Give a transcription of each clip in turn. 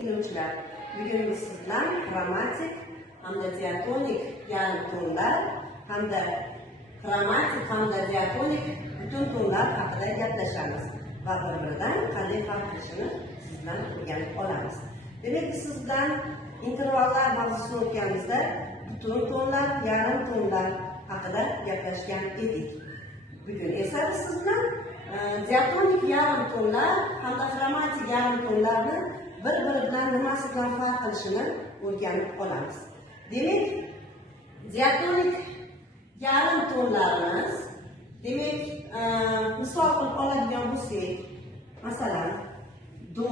Dinleyiciler, bugün biz sizler kromatik hamda diatonik yarim tonlar hamda kromatik hamda diatonik bütün tonlar haqida gaplashamiz va bir-biridan qanday farq qilishini sizdan o'rganib olamiz. Demak, biz sizdan intervallar mavzusini o'tganimizda butun tonlar, yarim tonlar haqida gaplashgan edik. Bugun esa biz sizdan diatonik yarim tonlar hamda kromatik yarim tonlarni bir-biri bilan nimasi bilan farq qilishini o'rganib olamiz. Demak, diatonik yarim tonlarimiz, demak, misol qilib oladigan bo'lsak, masalan, do,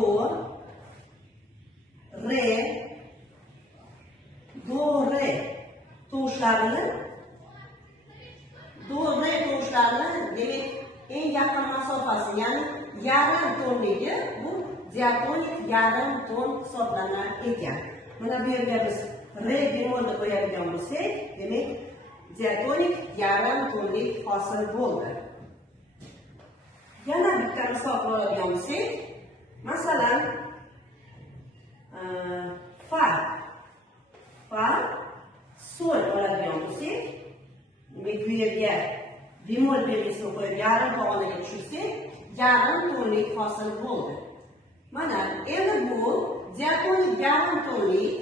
re tovushlarini demak, eng yaqin masofasi, ya'ni yarim tonligi bu diatonik yarim ton hisoblanar ekan. Mana bu yerga biz re bemolni qo'yadigan bo'lsak, demak, diatonik yarim tonlik hosil bo'ldi. Yana bitta misol oladigan bo'lsak, masalan, fa sol oladigan bo'lsak, demak, bu yerga bemol belgisini qo'yib yarim pog'onaga tushirsak, yarim tonlik hosil bo'ldi. Mana endi bu diatonik yarim tonlik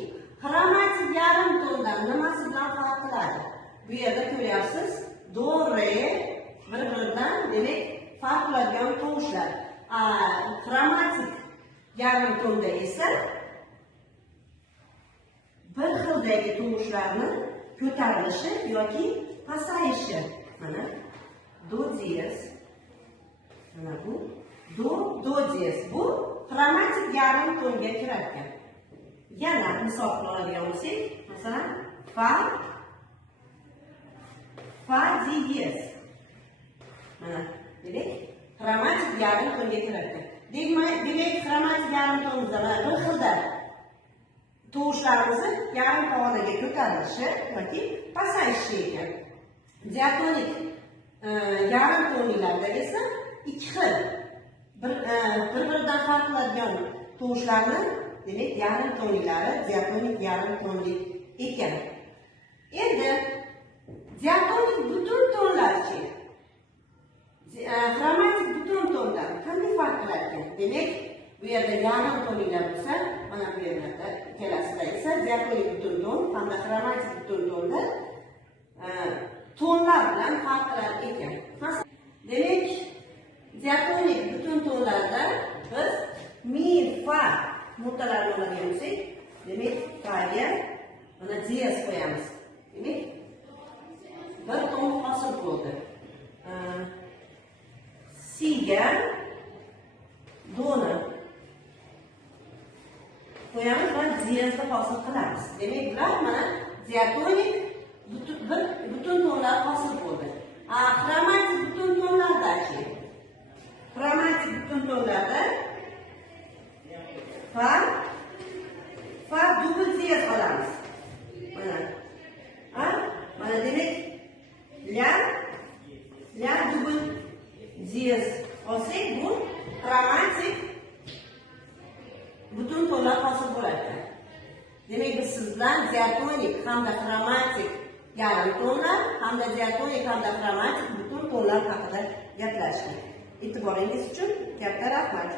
kromatik yarim tondan nimasi bilan farq qiladi? Bu yerda ko'ryapsiz, do, re bir-biridan demak farq qiladigan tovushlar. Kromatik yarim tonda esa bir xildagi tovushlarni ko'tarilishi yoki pasayishi. Mana do diyez, mana bu do diyez, bu kromatik yarim tonga kiradi. Yana misol oladigan bo'lsak, masalan, fa diyez. Mana demak, kromatik yarim tonga kiradi. Demak, kromatik yarim tonimizda mana bir xilda tovushlarimizni yarim pog'onaga ko'tarilishi yoki pasayishi ekan. Diatonik yarim tonliklarda esa ikki xil bir-biridan farq qiladigan tovushlarni, demak, yarim tonliklari diatonik yarim tonlik ekan. Endi diatonik butun tonlarchi, kromatik butun tonlar qanday farq qiladi? Demak, bu yerda yarim tonliklar bo'lsa, mana bu yerda ikkalasida esa diatonik butun ton hamda kromatik butun tonda tonlar bilan farq qilar ekan. Demak, diatonik butun tonlarda biz mi, fa notalarni oladigan bo'lsak, demak, fa'ga mana diyez qo'yamiz. Demak, bir ton hosil bo'ldi. Siga doni qo'yamiz va diyezni hosil qilamiz. Demak, bular mana diatonik butun tonlar hosil bo'ldi. Kromatik butun tonlarda-chi? Kromatik butun tonlarda fa dubl diyez olamiz. Mana demak, la dubl diyez olsak, bu kromatik butun tonlar hosil bo'ladi. Demak, biz sizlar diatonik hamda kromatik yarim tonlar hamda diatonik hamda kromatik butun tonlar haqida gaplashdik. E'tiboringiz uchun katta rahmat.